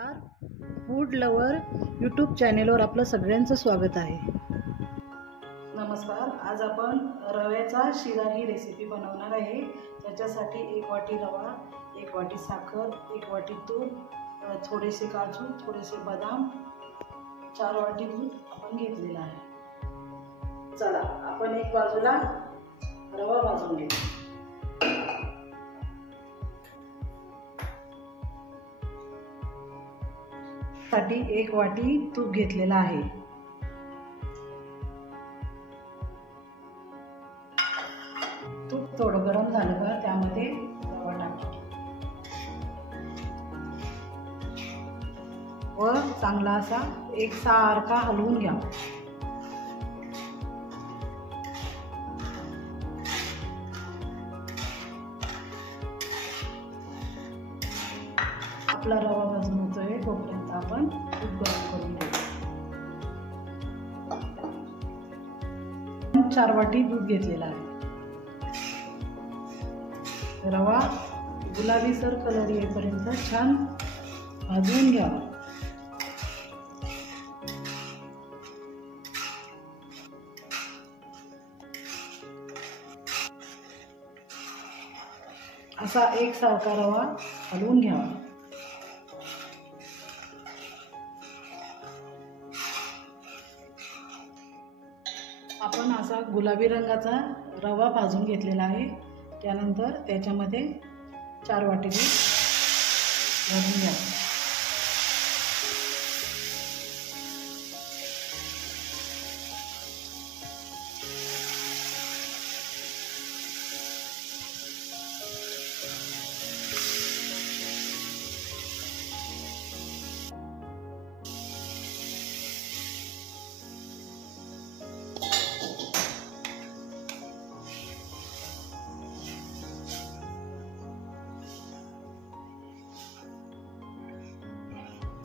नमस्कार, food lover YouTube चॅनेलवर आपलं सगळ्यांचं स्वागत आहे. नमस्कार, आज आपण रव्याचा शिरा ही रेसिपी बनवणार आहे. त्याच्यासाठी 1 वाटी रवा, 1 वाटी साखर, 1 वाटी तूप, थोडेसे काजू, थोडेसे बदाम, 4 वाटी दूध आपण घेतलेलं आहे. चला आपण एक बाजूला रवा भाजून घेऊ. साठी 1 वाटी तूप घेतलेला आहे. तूप थोडं गरम झालं का त्यामध्ये रवा टाका व चांगला असा एकसारखा हलवून घ्या. आपला रवा भाजून होतोय तोपर्यंत आपण दूध गरम करून घेऊ. 4 वाटी दूध घेतलेला आहे. रवा गुलाबीसर कलर येईपर्यंत छान भाजून घ्यावा. असा एकसारखा रवा हलवून घ्यावा. आपण असा गुलाबी रंगाचा रवा भाजून घेतलेला आहे. त्यानंतर त्याच्यामध्ये 4 वाटी दूध घालून घ्या.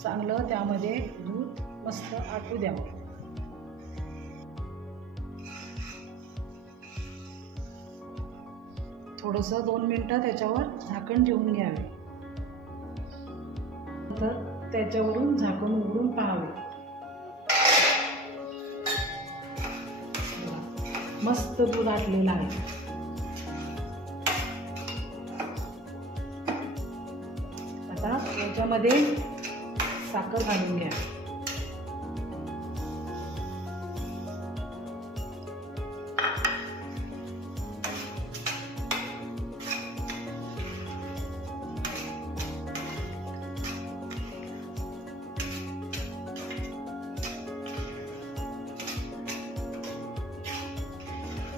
चांगलं त्यामध्ये दूध मस्त आटू द्यावं. थोडंसं 2 मिनिटं त्याच्यावर झाकण ठेवून घ्यावे. नंतर त्याच्यावरून झाकण उघडून पाहावे. मस्त दूध आटलेलं आहे. आता याच्यामध्ये साखर घालून घ्या.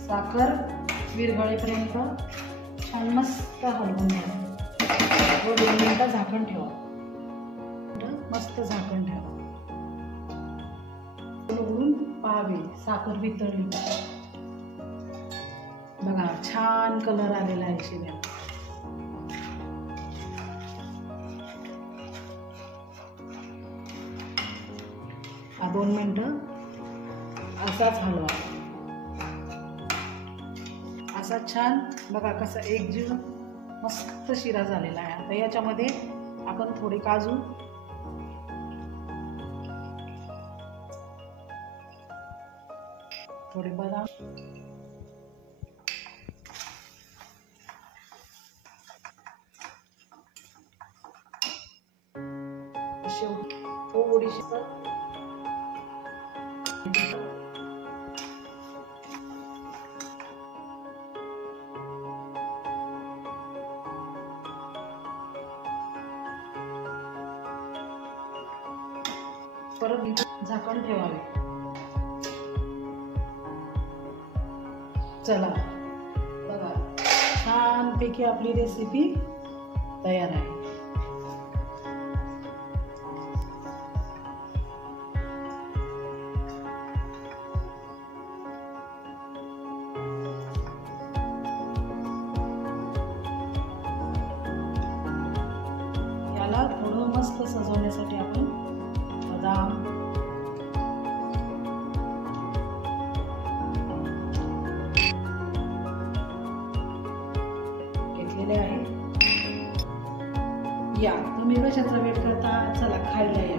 साखर विरघळेपर्यंत छान मस्त हलवून घ्या व 2 मिनिटं झाकण ठेवा. मस्त झाकण ठेवा. उघडून पाहावे साखर वितळली. बघा छान कलर आलेला आहे शिऱ्या. हा 2 मिनिटं असाच हलवा. असा छान बघा कसा एकजीव मस्त शिरा झालेला आहे. आता याच्यामध्ये आपण थोडे काजू, थोडे बदाम, शेवटी थोडीशी परत झाकण ठेवावे. चला बघा छानपैकी आपली रेसिपी तयार आहे. याला थोडं मस्त सजवण्यासाठी आपण बदाम, आहे. या तुम्ही कशाचा वेट करता, चला खायला या.